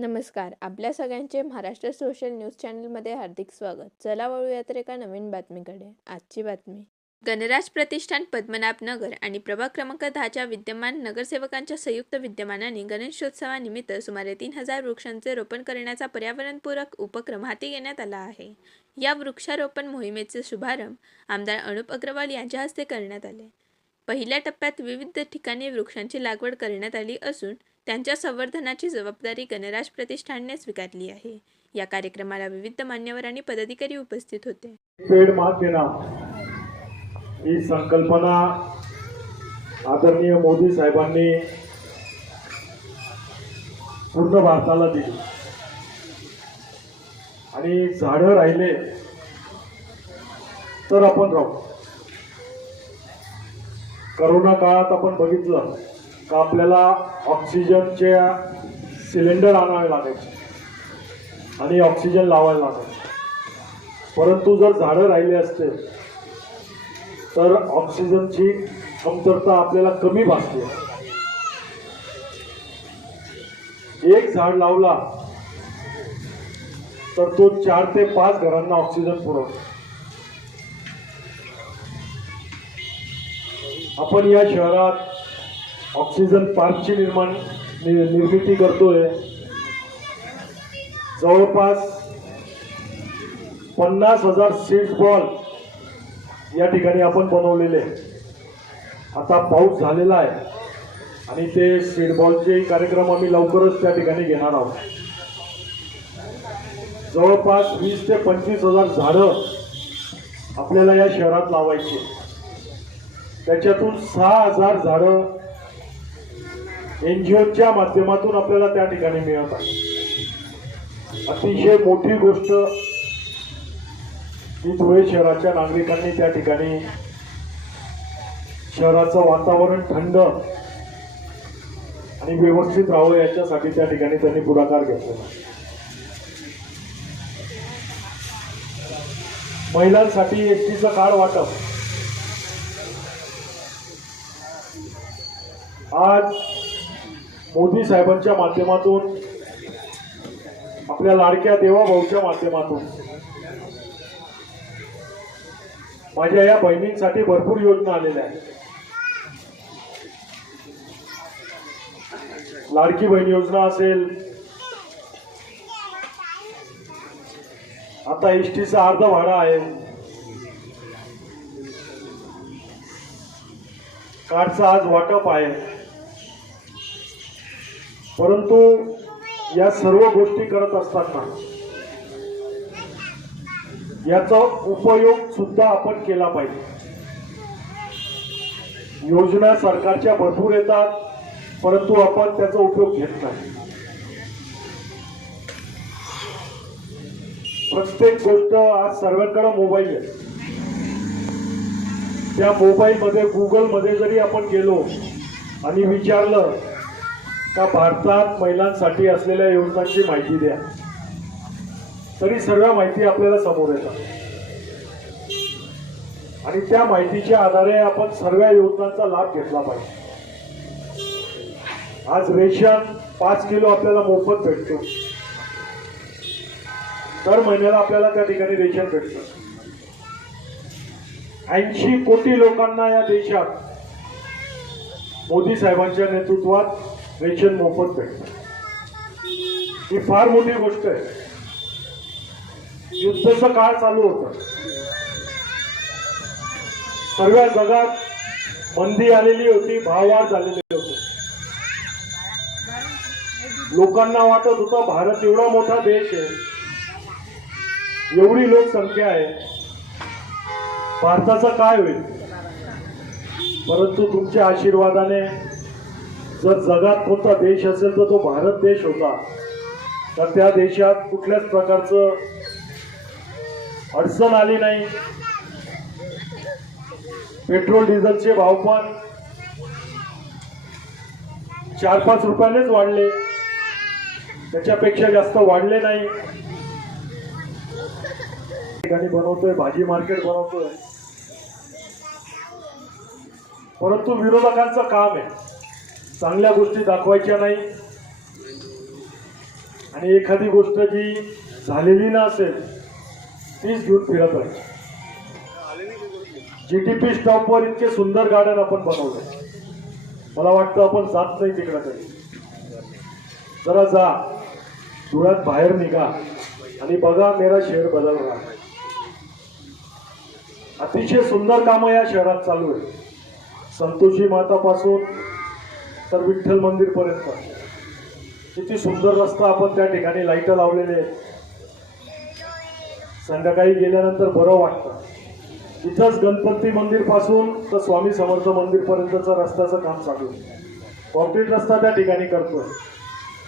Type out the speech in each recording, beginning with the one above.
नमस्कार. आपल्या सगळ्यांचे महाराष्ट्र सोशल न्यूज चॅनलमध्ये हार्दिक स्वागत. चला वळूया तर एका नवीन बातमीकडे. आजची बातमी. गणराज प्रतिष्ठान पद्मनाभ नगर आणि प्रभाग क्रमांक 10च्या विद्यमान नगरसेवकांच्या संयुक्त विद्यमानाने गणेशोत्सवानिमित्त सुमारे 3000 वृक्षांचे रोपण करण्याचा पर्यावरणपूरक उपक्रम हाती घेण्यात आला आहे. या वृक्षारोपण मोहिमेचे शुभारंभ आमदार अनुप अग्रवाल यांच्या हस्ते करण्यात आले. पहिल्या टप्प्यात विविध ठिकाणी वृक्षांची लागवड करण्यात आली असून त्यांच्या संवर्धनाची जबाबदारी गणराज प्रतिष्ठानने स्वीकारली आहे. या कार्यक्रमाला विविध मान्यवर आणि पदाधिकारी उपस्थित होते. पेड़ माँ के नाम ही संकल्पना आदरणीय मोदी साहेबांनी पूर्ण भारताला दिली आणि झाडं राहिले तर आपण राहू. करोना काळात आपण बघितलं का आपल्याला ऑक्सिजनचे सिलेंडर आणावे लागायचे आणि ऑक्सिजन लावायला लागायचे. परंतु जर झाडं राहिले असते तर ऑक्सिजनची कमतरता आपल्याला कमी भासते. एक झाड लावला तर तो 4 ते 5 घरांना ऑक्सिजन पुरवतो. आपण या शहरात ऑक्सिजन पार्कची निर्मिती करतोय. जवळपास 50,000 सीड्स बॉल या ठिकाणी आपण बनवलेले. आता पाऊस झालेला आहे आणि ते सीड बॉलचे कार्यक्रम आम्ही लवकरच त्या ठिकाणी घेणार आहोत. जवळपास 20 ते 25,000 झाडं आपल्याला या शहरात लावायची. त्याच्यातून 6,000 झाडं NGOच्या माध्यमातून आपल्याला त्या ठिकाणी मिळत आहे. अतिशय मोठी गोष्ट ही धुळे शहराच्या नागरिकांनी त्या ठिकाणी शहराचं वातावरण थंड आणि व्यवस्थित राहावं याच्यासाठी त्या ठिकाणी त्यांनी पुढाकार घेतला. महिलांसाठी एसटीचं कार्ड वाटप आज मोदी साहेबांच्या माध्यमातून आपल्या लाडक्या देवाभाऊच्या माध्यमातून माझ्या या बहिणींसाठी भरपूर योजना आलेल्या आहेत. लाडकी बहीण योजना असेल, आता एसटीचं अर्ध भाडं आहे, कार्डचं आज वाटप आहे. परंतु या सर्व गोष्टी करत असताना याचा उपयोग सुद्धा आपण केला पाहिजे. योजना सरकारच्या भरपूर येतात परंतु आपण त्याचा उपयोग घेत नाही. प्रत्येक गोष्ट आज सर्वांकडे मोबाईल आहे. त्या मोबाईलमध्ये गुगलमध्ये जरी आपण गेलो आणि विचारलं का भारतात महिलांसाठी असलेल्या योजनांची माहिती द्या तरी सर्व माहिती आपल्याला समोर येतात आणि त्या माहितीच्या आधारे आपण सर्व योजनांचा लाभ घेतला पाहिजे. आज रेशन 5 किलो आपल्याला मोफत भेटतो. दर महिन्याला आपल्याला त्या ठिकाणी रेशन भेटतं. 80 कोटी लोकांना या देशात मोदी साहेबांच्या नेतृत्वात रेशन मोफत भेटतं. ही फार मोठी गोष्ट आहे. युद्धाचा काळ चालू होता. सर्व जगात मंदी आलेली होती, भाववाढ झालेली होती. लोकांना वाटत होतं भारत एवढा मोठा देश आहे, एवढी लोकसंख्या आहे, भारताचा काय होईल. परंतु तुमच्या आशीर्वादाने जर जगात कोणता देश असेल तर तो भारत देश होता. तर त्या देशात कुठल्याच प्रकारचं अडचण आली नाही. पेट्रोल डिझेलचे भाव पण 4-5 रुपयानेच वाढले, त्याच्यापेक्षा जास्त वाढले नाही. ठिकाणी बनवतोय, भाजी मार्केट बनवतोय. परंतु विरोधकांचं काम आहे चांगल्या गोष्टी दाखवायच्या नाही आणि एखादी गोष्ट जी झालेली नसेल तीच घेऊन फिरत आहे. GTP स्टॉपवर इतके सुंदर गार्डन आपण बनवलं. मला वाटतं आपण जात नाही तिकडं काही. जरा जा, धुळ्यात बाहेर निघा आणि बघा मेरा शहर बदल रहा है. अतिशय सुंदर कामं या शहरात चालू आहे. संतोषी मातापासून तर विठ्ठल मंदिर पर्यंत किती सुंदर रस्ता आपण त्या ठिकाणी लाईट लावलेले आहेत. संध्याकाळी गेल्यानंतर बरं वाटतं. इथंच गणपती मंदिर पासून तर स्वामी समर्थ मंदिर पर्यंतचा रस्त्याचं काम चालू आहे. कॉन्क्रीट रस्ता त्या ठिकाणी करतोय.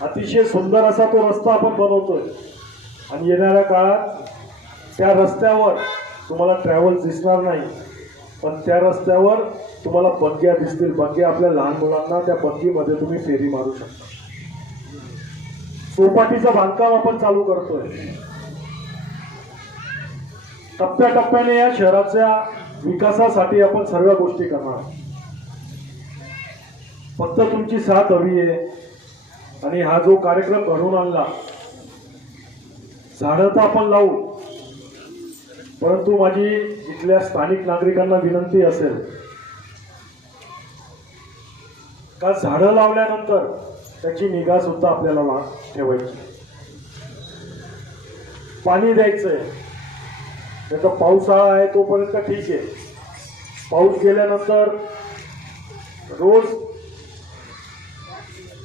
अतिशय सुंदर असा तो रस्ता आपण बनवतोय आणि येणाऱ्या काळात त्या रस्त्यावर तुम्हाला ट्रॅव्हल्स दिसणार नाही, पण त्या रस्त्यावर तुम्हाला बग्ग्या दिसतील. बग्ग्या आपल्या लहान मुलांना त्या बग्गीमध्ये तुम्ही फेरी मारू शकता. चौपाटीचं बांधकाम आपण चालू करतोय. टप्प्याटप्प्याने या शहराच्या विकासासाठी आपण सर्व गोष्टी करणार. फक्त तुमची साथ हवी आहे. आणि हा जो कार्यक्रम घडवून आणला, झाडं तर आपण लावू, परंतु माझी इथल्या स्थानिक नागरिकांना विनंती असेल का झाडं लावल्यानंतर त्याची निगा सुद्धा आपल्याला ठेवायची. पाणी द्यायचंय. त्याचा पावसाळा आहे तोपर्यंत ठीक आहे. पाऊस गेल्यानंतर रोज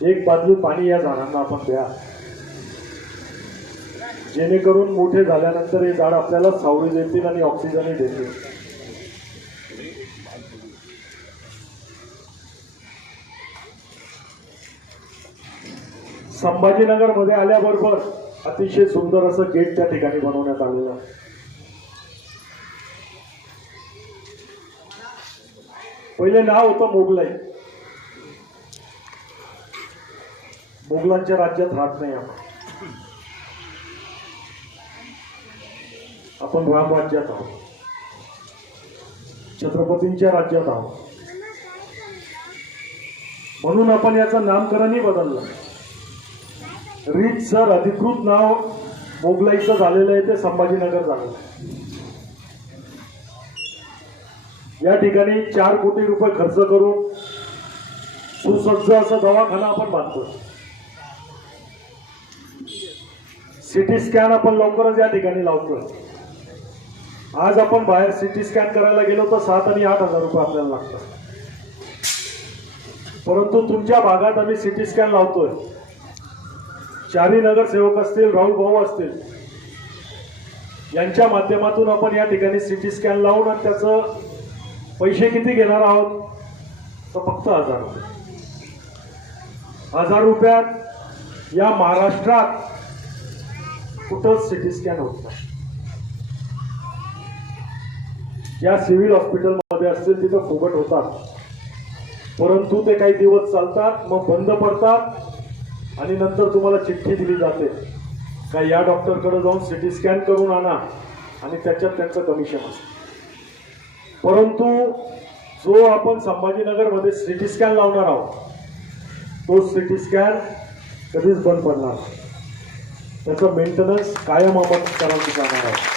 एक बादली पाणी या झाडांना आपण द्या, जेणेकरून मोठे झाल्यानंतर हे झाड आपल्याला सावली देतील आणि ऑक्सिजनही देतील. संभाजीनगर मध्ये आल्याबरोबर अतिशय सुंदर असं गेट त्या ठिकाणी बनवण्यात आलेलं आहे. पहिले नाव होतं मोगलाई. मोगलांच्या राज्यात राहत नाही आपण राम राज्यात आहोत. छत्रपतींच्या राज्यात आहोत. म्हणून आपण याचं नामकरणही बदललं. रीतसर अधिकृत नाव मोगलाईचं झालेलं आहे ते संभाजीनगर झालेलं आहे. या ठिकाणी 4 कोटी रुपये खर्च करून सुसज्ज असं दवाखाना आपण बांधतोय. सिटी स्कॅन आपण लवकरच या ठिकाणी लावतोय. आज आपण बाहेर सिटी स्कॅन करायला गेलो तर 7 आणि 8 हजार रुपये आपल्याला लागतात. परंतु तुमच्या भागात आम्ही सिटी स्कॅन लावतोय. 4 नगरसेवक असतील, राहुल भाऊ असतील, यांच्या माध्यमातून आपण या ठिकाणी सिटी स्कॅन लावून आणि त्याचं पैसे किती घेणार आहोत तर फक्त 1000 रुपये. 1000 रुपयात या महाराष्ट्रात कुठंच सिटी स्कॅन होत नाही. या सिव्हिल हॉस्पिटलमध्ये असतील तिथं फुकट होतात, परंतु ते काही दिवस चालतात, मग बंद पडतात आणि नंतर तुम्हाला चिठ्ठी दिली जाते का या डॉक्टरकडे जाऊन सिटी स्कॅन करून आणा आणि त्याच्यात त्यांचं कमिशन असतं. परंतु जो आपण संभाजीनगरमध्ये सिटी स्कॅन लावणार आहोत तो सिटी स्कॅन कधीच बंद पडणार. त्याचं मेंटेनन्स कायम आपण करावं जाणार आहे.